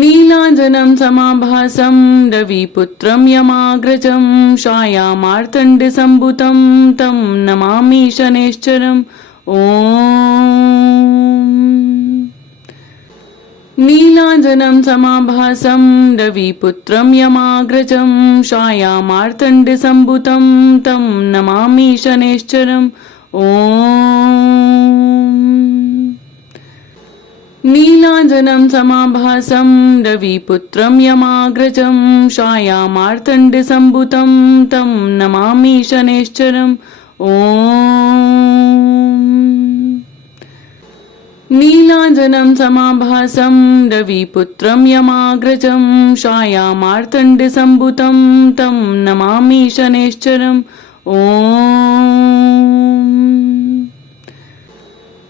नीलाञ्जनं समाभासं रविपुत्रं यमाग्रजं छायामार्तण्डसम्भुतं तं नमामि शनैश्चरम् ॐ नीलाञ्जनं समाभासं रविपुत्रं यमाग्रजं छायामार्तण्डसम्भुतं तं नमामि शनैश्चरम् ॐ नीलाञ्जनं समाभासं रविपुत्रं यमाग्रजं छायामार्तण्डसम्भुतं तं नमामि शनैश्चरम् ॐ नीलाञ्जनं समाभासं रविपुत्रं यमाग्रजं छायामार्तण्डसम्भुतं तं नमामि शनैश्चरम् ॐ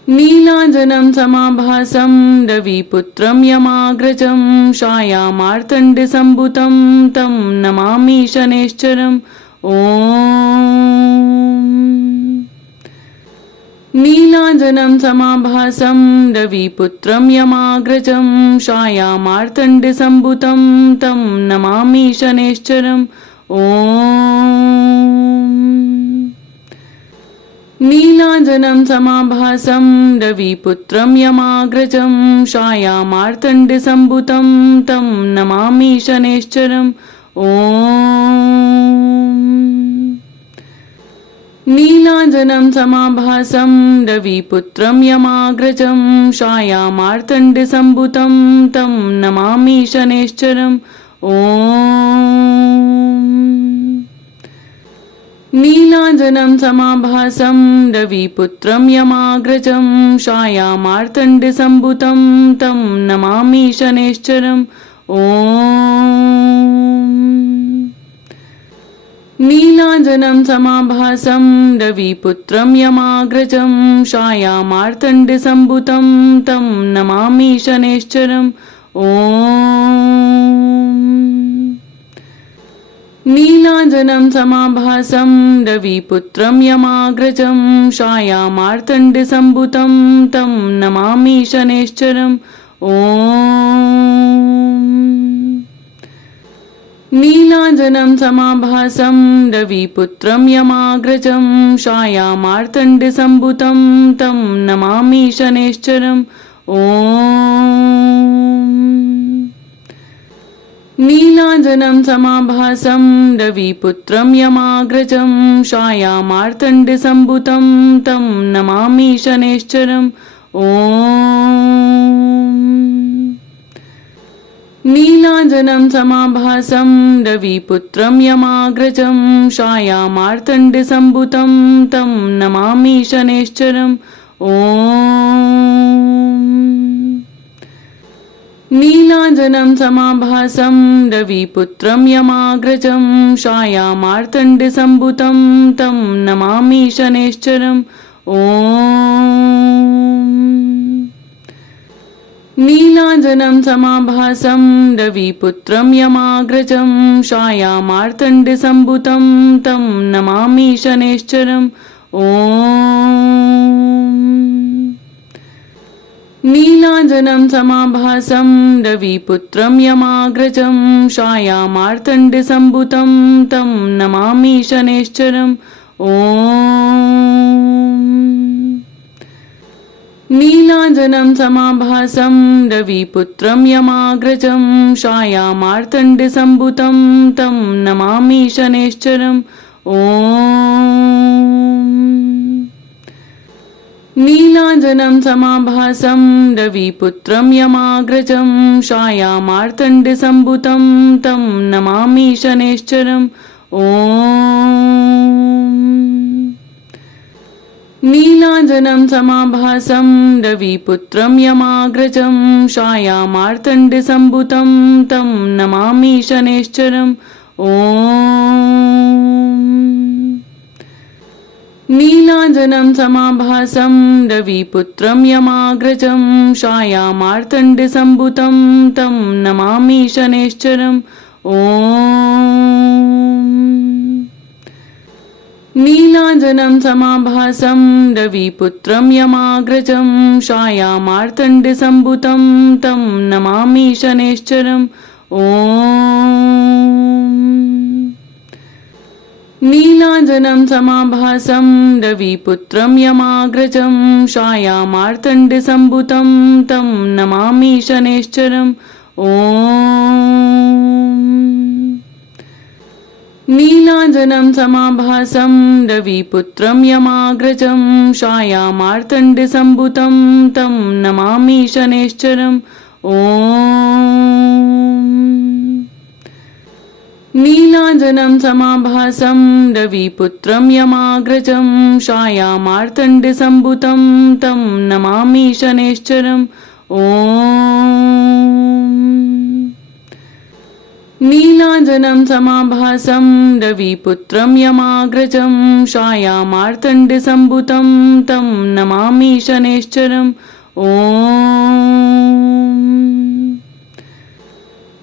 नीलाञ्जनं समाभासं रविपुत्रं यमाग्रजं छायामार्तण्डसम्भुतं तं नमामि शनैश्चरम् ॐ नीलाञ्जनं समाभासं रविपुत्रं यमाग्रजं छायामार्तण्डसम्भुतं तं नमामि शनैश्चरम् ॐ नीलाञ्जनं समाभासं रविपुत्रं यमाग्रजं छायामार्तण्डसम्भुतं तं नमामि शनैश्चरम् ॐ नीलाञ्जनं समाभासं रविपुत्रं यमाग्रजं छायामार्तण्डसम्भुतं तं नमामि शनैश्चरम् ॐ नीलाञ्जनं समाभासं रविपुत्रं यमाग्रजं छायामार्तण्डसम्भुतं तं नमामि शनैश्चरम् ॐ नीलाञ्जनं समाभासं रविपुत्रं यमाग्रजं छायामार्तण्डसम्भुतं तं नमामि शनैश्चरम् ॐ नीलाञ्जनं समाभासं रविपुत्रं यमाग्रजं छायामार्तण्डसम्भुतं तं नमामि शनैश्चरम् ॐ नीलाञ्जनं समाभासं रविपुत्रं यमाग्रजं छायामार्तण्डसम्भुतं तं नमामि शनैश्चरम् ॐ नीलाञ्जनं समाभासं रविपुत्रं यमाग्रजं छायामार्तण्डसम्भुतं तं नमामि शनैश्चरम् ॐ नीलाञ्जनं समाभासं रविपुत्रं यमाग्रजं छायामार्तण्डसम्भुतं तं नमामि शनैश्चरम् ॐ नीलाञ्जनं समाभासं रविपुत्रं यमाग्रजं छायामार्तण्डसम्भुतं तं नमामि शनैश्चरम् ॐ नीलाञ्जनं समाभासं रविपुत्रं यमाग्रजं छायामार्तण्डसम्भुतं तं नमामि शनैश्चरम् ॐ नीलाञ्जनं समाभासं रविपुत्रं यमाग्रजं छायामार्तण्डसम्भुतं तं नमामि शनैश्चरम् ॐ नीलाञ्जनं समाभासं रविपुत्रं यमाग्रजं छायामार्तण्डसम्भुतं तं नमामि शनैश्चरम् ॐ नीलाञ्जनं समाभासं रविपुत्रं यमाग्रजं छायामार्तण्डसम्भुतं तं नमामि शनैश्चरम् ॐ नीलाञ्जनं समाभासं रविपुत्रं यमाग्रजं छायामार्तण्डसम्भुतं तं नमामि शनैश्चरम् ॐ नीलाञ्जनं समाभासं रविपुत्रं यमाग्रजं छायामार्तण्डसम्भुतं तं नमामि शनैश्चरम् ॐ नीलाञ्जनं समाभासं रविपुत्रं यमाग्रजं छायामार्तण्डसम्भुतं तं नमामि शनैश्चरम् नीलाञ्जनं समाभासं रविपुत्रं यमाग्रजं छायामार्तण्डसम्भुतं तं नमामि शनैश्चरम् नीलाञ्जनं समाभासं रविपुत्रं यमाग्रजं छायामार्तण्डसम्भुतं तं नमामि शनैश्चरम् नीलाञ्जनं समाभासं रविपुत्रं यमाग्रजं छायामार्तण्डसम्भुतं तं नमामि शनैश्चरम् नीलाञ्जनं समाभासं रविपुत्रं यमाग्रजं छायामार्तण्डसम्भुतं तं नमामि शनैश्चरम्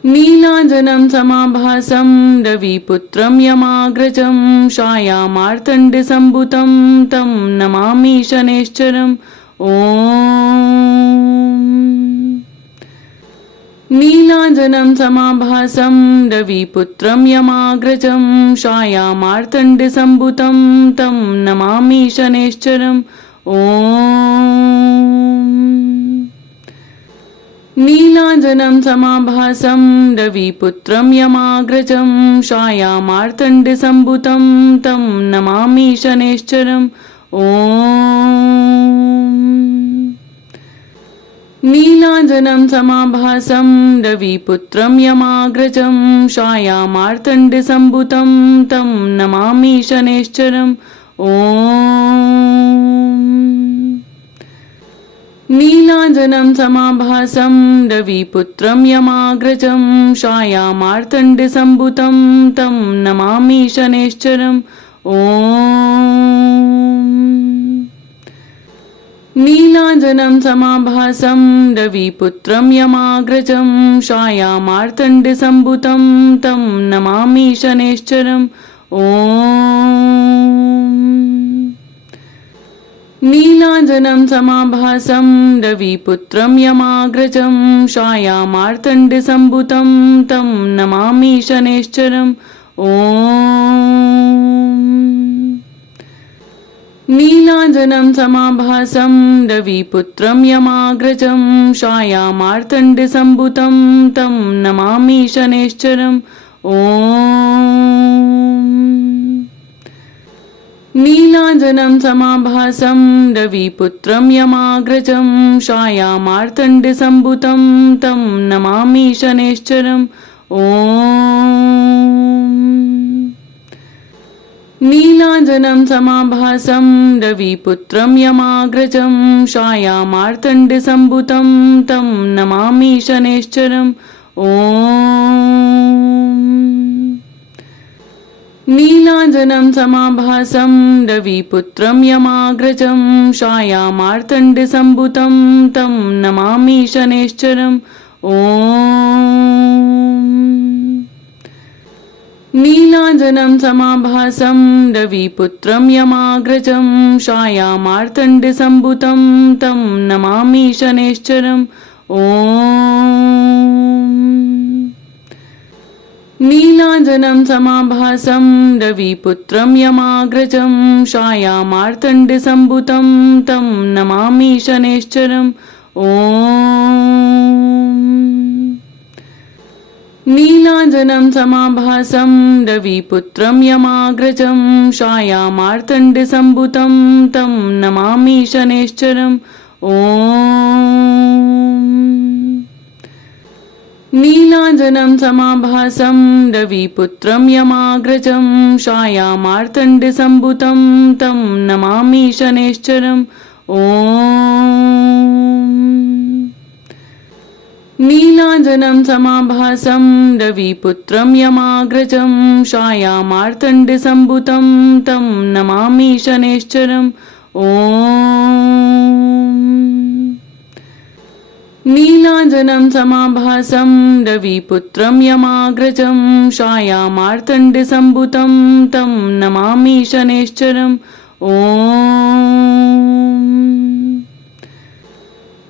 नीलाञ्जनं समाभासं रविपुत्रं यमाग्रजं छायामार्तण्डसम्भुतं तं नमामि शनैश्चरम् नीलाञ्जनं समाभासं रविपुत्रं यमाग्रजं छायामार्तण्डसम्भुतं तं नमामि शनैश्चरम् नीलाञ्जनं समाभासं रविपुत्रं यमाग्रजं छायामार्तण्डसम्भुतं तं नमामि शनैश्चरम् नीलाञ्जनं समाभासं रविपुत्रं यमाग्रजं छायामार्तण्डसम्भुतं तं नमामि शनैश्चरम् नीलाञ्जनं समाभासं रविपुत्रं यमाग्रजं छायामार्तण्डसम्भुतं तं नमामि शनैश्चरम् नीलाञ्जनं समाभासं रविपुत्रं यमाग्रजं छायामार्तण्डसम्भुतं तं नमामि शनैश्चरम् नीलाञ्जनं समाभासं रविपुत्रं यमाग्रजं छायामार्तण्डसम्भुतं तं नमामि शनैश्चरम् नीलाञ्जनं समाभासं रविपुत्रं यमाग्रजं छायामार्तण्डसम्भुतं तं नमामि शनैश्चरम् नीलाञ्जनं समाभासं रविपुत्रं यमाग्रजं छायामार्तण्डसम्भुतं तं नमामि शनैश्चरम् नीलाञ्जनं समाभासं रविपुत्रं यमाग्रजं छायामार्तण्डसम्भुतं तं नमामि शनैश्चरम् नीलाञ्जनं समाभासं रविपुत्रं यमाग्रजं छायामार्तण्डसम्भुतं तं नमामि शनैश्चरम् नीलाञ्जनं समाभासं रविपुत्रं यमाग्रजं छायामार्तण्डसम्भुतं तं नमामि शनैश्चरम् नीलाञ्जनं समाभासं रविपुत्रं यमाग्रजं छायामार्तण्डसम्भुतं तं नमामि शनैश्चरम् नीलाञ्जनं समाभासं रविपुत्रं यमाग्रजं छायामार्तण्डसम्भुतं तं नमामि शनैश्चरम् नीलाञ्जनं समाभासं रविपुत्रं यमाग्रजं छायामार्तण्डसम्भुतं तं नमामि शनैश्चरम् नीलाञ्जनं समाभासं रविपुत्रं यमाग्रजं छायामार्तण्डसम्भुतं तं नमामि शनैश्चरम् नीलाञ्जनं समाभासं रविपुत्रं यमाग्रजं छायामार्तण्डसम्भुतं तं नमामि शनैश्चरम् ॐ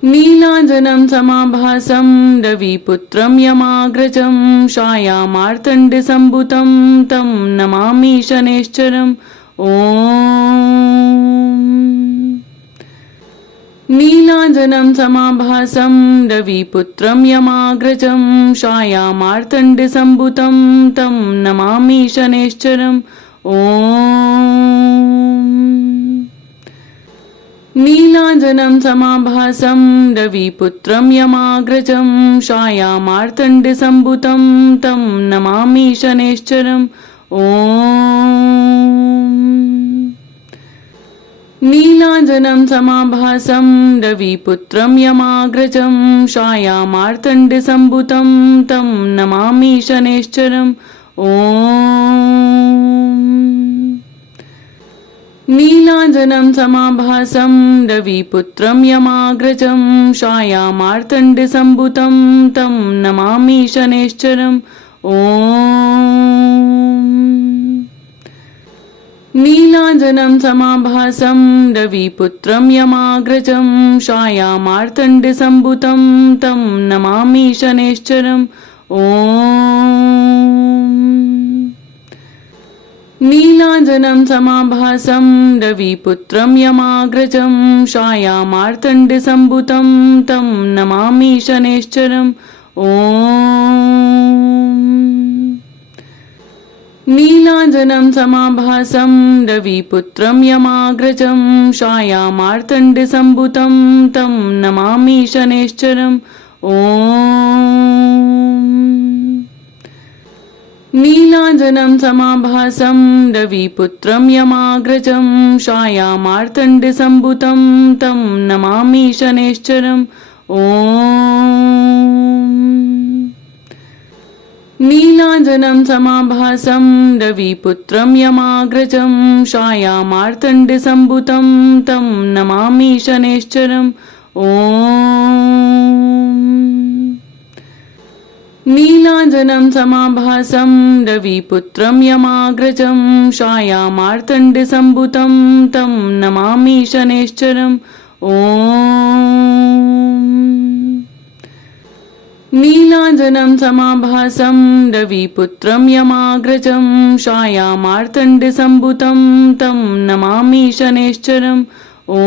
नीलाञ्जनं समाभासं रविपुत्रं यमाग्रजं छायामार्तण्डसम्भुतं तं नमामि शनैश्चरम् ॐ नीलाञ्जनं समाभासं रविपुत्रं यमाग्रजं छायामार्तण्डसम्भुतं तं नमामि शनैश्चरम् ॐ नीलाञ्जनं समाभासं रविपुत्रं यमाग्रजं छायामार्तण्डसम्भुतं तं नमामि शनैश्चरम् ॐ नीलाञ्जनं समाभासं रविपुत्रं यमाग्रजं छायामार्तण्डसम्भुतं तं नमामि शनैश्चरम् ॐ नीलाञ्जनं समाभासं रविपुत्रं यमाग्रजं छायामार्तण्डसम्भुतं तं नमामि शनैश्चरम् ॐ नीलाञ्जनं समाभासं रविपुत्रं यमाग्रजं छायामार्तण्डसम्भुतं तं नमामि शनैश्चरम् ॐ नीलाञ्जनं समाभासं रविपुत्रं यमाग्रजं छायामार्तण्डसम्भुतं तं नमामि शनैश्चरम् ॐ नीलाञ्जनं समाभासं रविपुत्रं यमाग्रजं छायामार्तण्डसम्भुतं तं नमामि शनैश्चरम् ॐ नीलाञ्जनं समाभासं रविपुत्रं यमाग्रजं छायामार्तण्डसम्भुतं तं नमामि शनैश्चरम् ॐ नीलाञ्जनं समाभासं रविपुत्रं यमाग्रजं छायामार्तण्डसम्भुतं तं नमामि शनैश्चरम् ॐ नीलाञ्जनं समाभासं रविपुत्रं यमाग्रजं छायामार्तण्डसम्भुतं तं नमामि शनैश्चरम् ॐ नीलाञ्जनं समाभासं रविपुत्रं यमाग्रजं छायामार्तण्डसम्भुतं तं नमामि शनैश्चरम् ॐ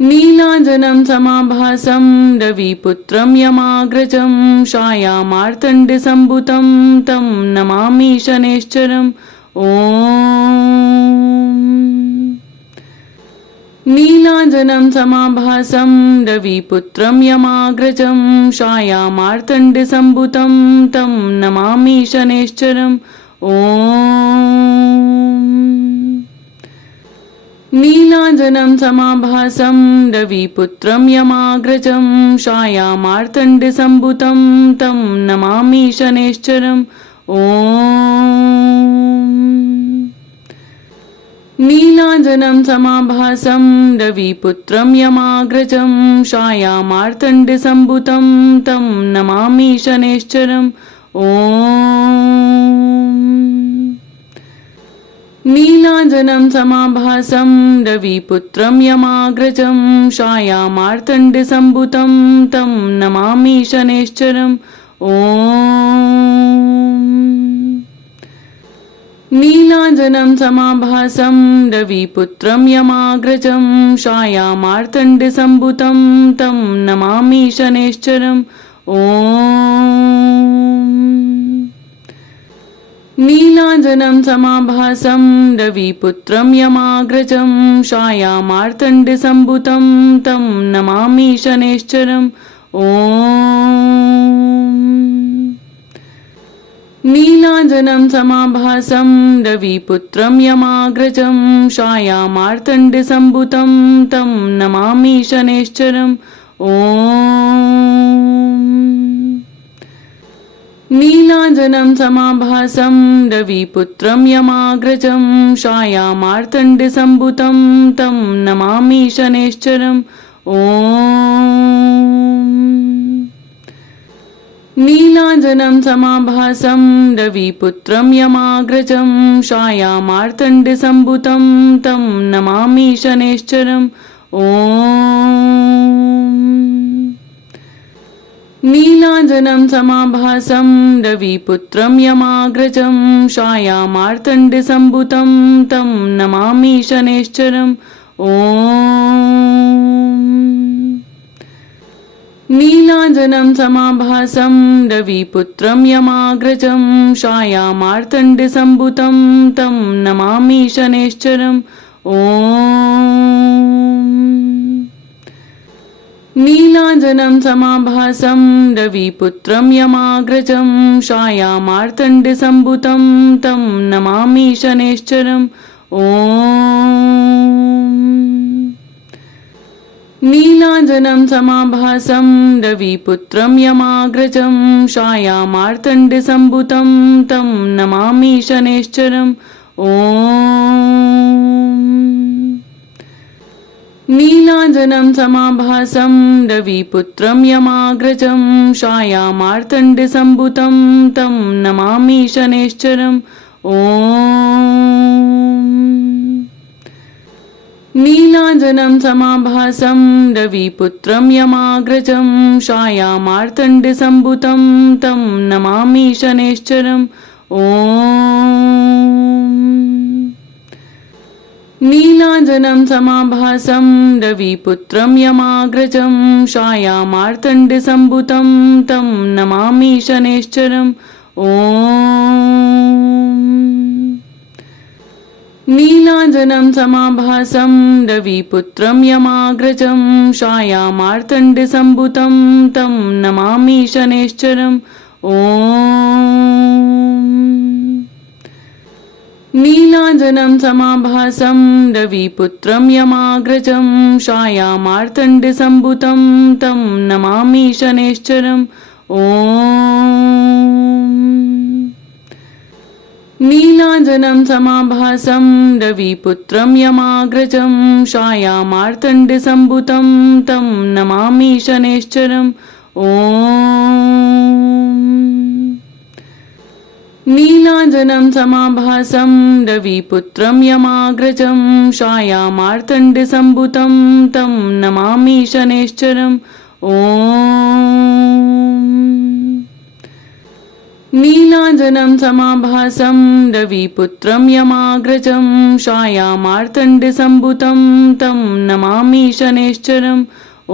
नीलाञ्जनं समाभासं रविपुत्रं यमाग्रजं छायामार्तण्डसम्भुतं तं नमामि शनैश्चरम् ॐ नीलाञ्जनं समाभासं रविपुत्रं यमाग्रजं छायामार्तण्डसम्भुतं तं नमामि शनैश्चरम् ॐ नीलाञ्जनं समाभासं रविपुत्रं यमाग्रजं छायामार्तण्डसम्भुतं तं नमामि शनैश्चरम् ॐ नीलाञ्जनं समाभासं रविपुत्रं यमाग्रजं छायामार्तण्डसम्भुतं तं नमामि शनैश्चरम् ॐ नीलाञ्जनं समाभासं रविपुत्रं यमाग्रजं छायामार्तण्डसम्भुतं तं नमामि शनैश्चरम् ॐ नीलाञ्जनं समाभासं रविपुत्रं यमाग्रजं छायामार्तण्डसम्भुतं तं नमामि शनैश्चरम् ॐ नीलाञ्जनं समाभासं रविपुत्रं यमाग्रजं छायामार्तण्डसम्भुतं तं नमामि शनैश्चरम् ॐ नीलाञ्जनं समाभासं रविपुत्रं यमाग्रजं छायामार्तण्डसम्भुतं तं नमामि शनैश्चरम् ॐ नीलाञ्जनं समाभासं रविपुत्रं यमाग्रजं छायामार्तण्डसम्भुतं तं नमामि शनैश्चरम् ॐ नीलाञ्जनं समाभासं रविपुत्रं यमाग्रजं छायामार्तण्डसम्भुतं तं नमामि शनैश्चरम् ॐ नीलाञ्जनं समाभासं रविपुत्रं यमाग्रजं छायामार्तण्डसम्भुतं तं नमामि शनैश्चरम् ॐ नीलाञ्जनं समाभासं रविपुत्रं यमाग्रजं छायामार्तण्डसम्भुतं तं नमामि शनैश्चरम् ॐ नीलाञ्जनं समाभासं रविपुत्रं यमाग्रजं छायामार्तण्डसम्भुतं तं नमामि शनैश्चरम् ॐ नीलाञ्जनं समाभासं रविपुत्रं यमाग्रजं छायामार्तण्डसम्भुतं तं नमामि शनैश्चरम् ॐ नीलाञ्जनं समाभासं रविपुत्रं यमाग्रजं छायामार्तण्डसम्भुतं तं नमामि शनैश्चरम् ॐ नीलाञ्जनं समाभासं रविपुत्रं यमाग्रजं छायामार्तण्डसम्भुतं तं नमामि शनैश्चरम् ॐ नीलाञ्जनं समाभासं रविपुत्रं यमाग्रजं छायामार्तण्डसम्भुतं तं नमामि शनैश्चरम् ॐ नीलाञ्जनं समाभासं रविपुत्रं यमाग्रजं छायामार्तण्डसम्भुतं तं नमामि शनैश्चरम् ॐ नीलाञ्जनं समाभासं रविपुत्रं यमाग्रजं छायामार्तण्डसम्भुतं तं नमामि शनैश्चरम् ॐ नीलाञ्जनं समाभासं रविपुत्रं यमाग्रजं छायामार्तण्डसम्भुतं तं नमामि शनैश्चरम् ॐ नीलाञ्जनं समाभासं रविपुत्रं यमाग्रजं छायामार्तण्डसम्भुतं तं नमामि शनैश्चरम् ॐ नीलाञ्जनं समाभासं रविपुत्रं यमाग्रजं छायामार्तण्डसम्भुतं तं नमामि शनैश्चरम् ॐ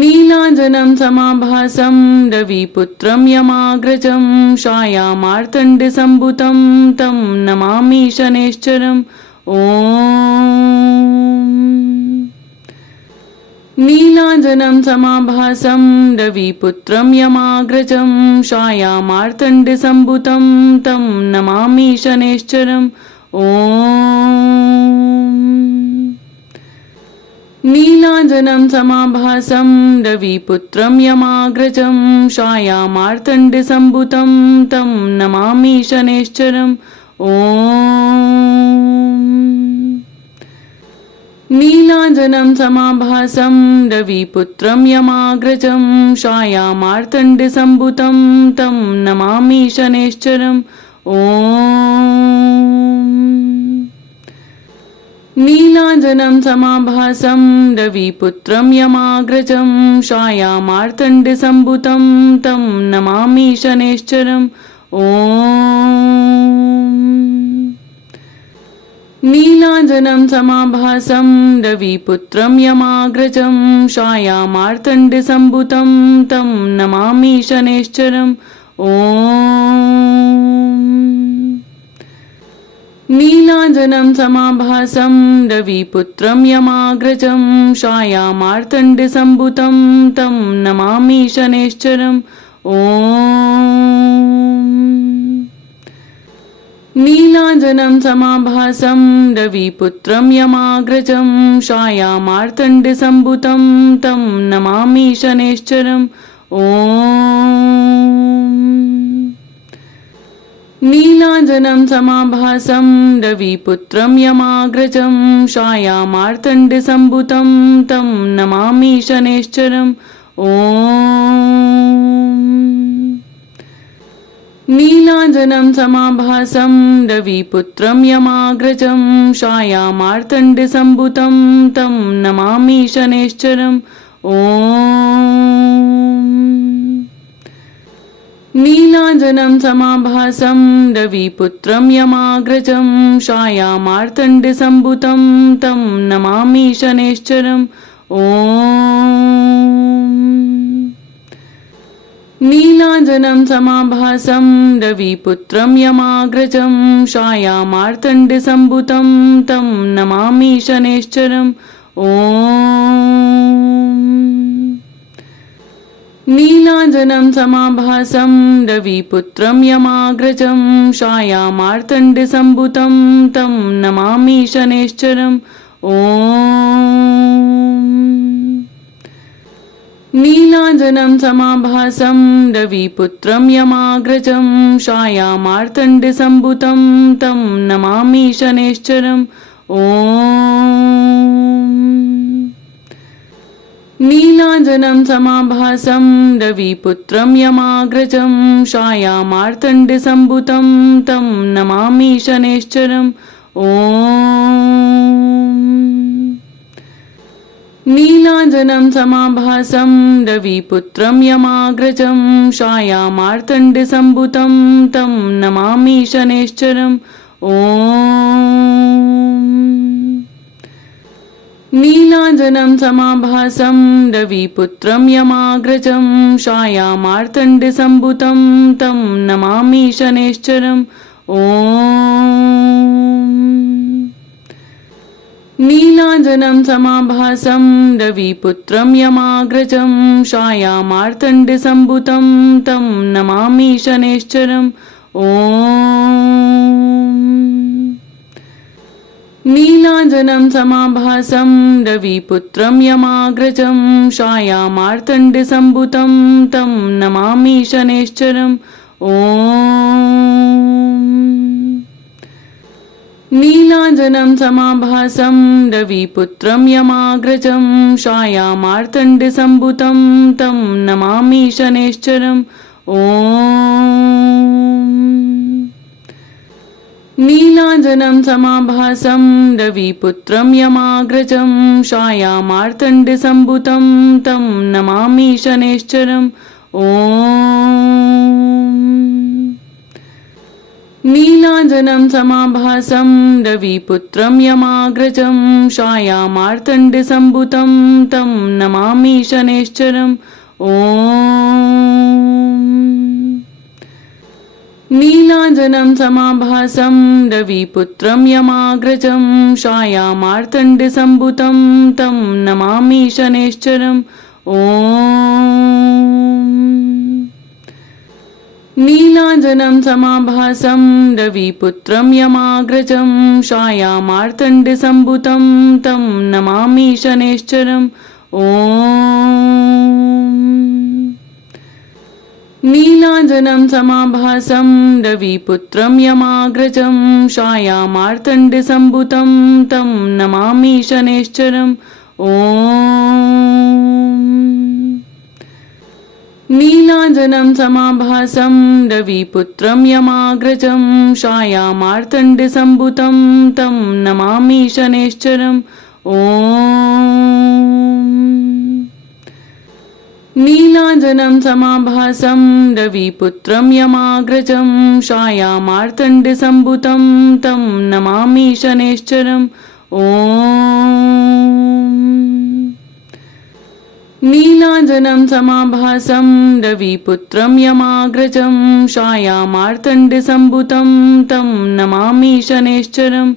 नीलाञ्जनं समाभासं रविपुत्रं यमाग्रजं छायामार्तण्डसम्भुतं तं नमामि शनैश्चरम् ॐ नीलाञ्जनं समाभासं रविपुत्रं यमाग्रजं छायामार्तण्डसम्भुतं तं नमामि शनैश्चरम् ॐ नीलाञ्जनं समाभासं रविपुत्रं यमाग्रजं छायामार्तण्डसम्भुतं तं नमामि शनैश्चरम् ॐ नीलाञ्जनं समाभासं रविपुत्रं यमाग्रजं छायामार्तण्डसम्भुतं तं नमामि शनैश्चरम् ॐ नीलाञ्जनं समाभासं रविपुत्रं यमाग्रजं छायामार्तण्डसम्भुतं तं नमामि शनैश्चरम् ॐ नीलाञ्जनं समाभासं रविपुत्रं यमाग्रजं छायामार्तण्डसम्भुतं तं नमामि शनैश्चरम् ॐ नीलाञ्जनं समाभासं रविपुत्रं यमाग्रजं छायामार्तण्डसम्भुतं तं नमामि शनैश्चरम् ॐ नीलाञ्जनं समाभासं रविपुत्रं यमाग्रजं छायामार्तण्डसम्भुतं तं नमामि शनैश्चरम् नीलाञ्जनं समाभासं रविपुत्रं यमाग्रजं छायामार्तण्डसम्भुतं तं नमामि शनैश्चरम् नीलाञ्जनं समाभासं रविपुत्रं यमाग्रजं छायामार्तण्डसम्भुतं तं नमामि शनैश्चरम् नीलाञ्जनं समाभासं रविपुत्रं यमाग्रजं छायामार्तण्डसम्भुतं तं नमामि शनैश्चरम् नीलाञ्जनं समाभासं रविपुत्रं यमाग्रजं छायामार्तण्डसम्भुतं तं नमामि शनैश्चरम् नीलाञ्जनं समाभासं रविपुत्रं यमाग्रजं छायामार्तण्डसम्भुतं तं नमामि शनैश्चरम् नीलाञ्जनं समाभासं रविपुत्रं यमाग्रजं छायामार्तण्डसम्भुतं तं नमामि शनैश्चरम् नीलाञ्जनं समाभासं रविपुत्रं यमाग्रजं छायामार्तण्डसम्भुतं तं नमामि शनैश्चरम् नीलाञ्जनं समाभासं रविपुत्रं यमाग्रजं छायामार्तण्डसम्भुतं तं नमामि शनैश्चरम् नीलाञ्जनं समाभासं रविपुत्रं यमाग्रजं छायामार्तण्डसम्भुतं तं नमामि शनैश्चरम् नीलाञ्जनं समाभासं रविपुत्रं यमाग्रजं छायामार्तण्डसम्भुतं तं नमामि शनैश्चरम् नीलाञ्जनं समाभासं रविपुत्रं यमाग्रजं छायामार्तण्डसम्भुतं तं नमामि शनैश्चरम् नीलाञ्जनं समाभासं रविपुत्रं यमाग्रजं छायामार्तण्डसम्भुतं तं नमामि शनैश्चरम् नीलाञ्जनं समाभासं रविपुत्रं यमाग्रजं छायामार्तण्डसम्भुतं तं नमामि शनैश्चरम् नीलाञ्जनं समाभासं रविपुत्रं यमाग्रजं छायामार्तण्डसम्भुतं तं नमामि शनैश्चरम् नीलाञ्जनं समाभासं रविपुत्रं यमाग्रजं छायामार्तण्डसम्भुतं तं नमामि शनैश्चरम् नीलाञ्जनं समाभासं रविपुत्रं यमाग्रजं छायामार्तण्डसम्भुतं तं नमामि शनैश्चरम् नीलाञ्जनं समाभासं रविपुत्रं यमाग्रजं छायामार्तण्डसम्भुतं तं नमामि शनैश्चरम् नीलाञ्जनं समाभासं रविपुत्रं यमाग्रजं छायामार्तण्डसम्भुतं तं नमामि शनैश्चरम् नीलाञ्जनं समाभासं रविपुत्रं यमाग्रजं छायामार्तण्डसम्भुतं तं नमामि शनैश्चरम् नीलाञ्जनं समाभासं रविपुत्रं यमाग्रजं छायामार्तण्डसम्भुतं तं नमामि शनैश्चरम्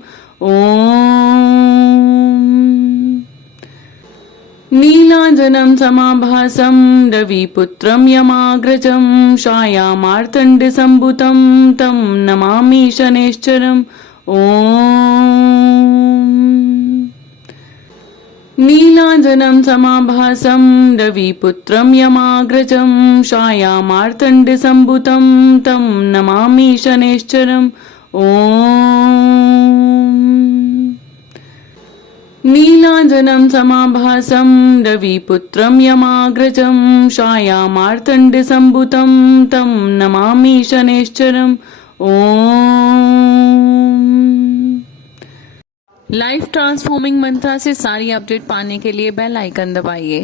नीलाञ्जनं समाभासं रविपुत्रं यमाग्रजं छायामार्तण्डसम्भुतं तं नमामि शनैश्चरम् ॐ नीलाञ्जनं समाभासं रविपुत्रं यमाग्रजं छायामार्तण्डसम्भुतं तं नमामि शनैश्चरम् ॐ नीलाञ्जनं समाभासं रविपुत्रं यमाग्रजं छायामार्तण्डसम्भुतं तं नमामि शनैश्चरम् ॐ लाइफ ट्रांसफॉर्मिंग मंत्रा से सारी अपडेट पाने के लिए बेल आइकन दबाइए।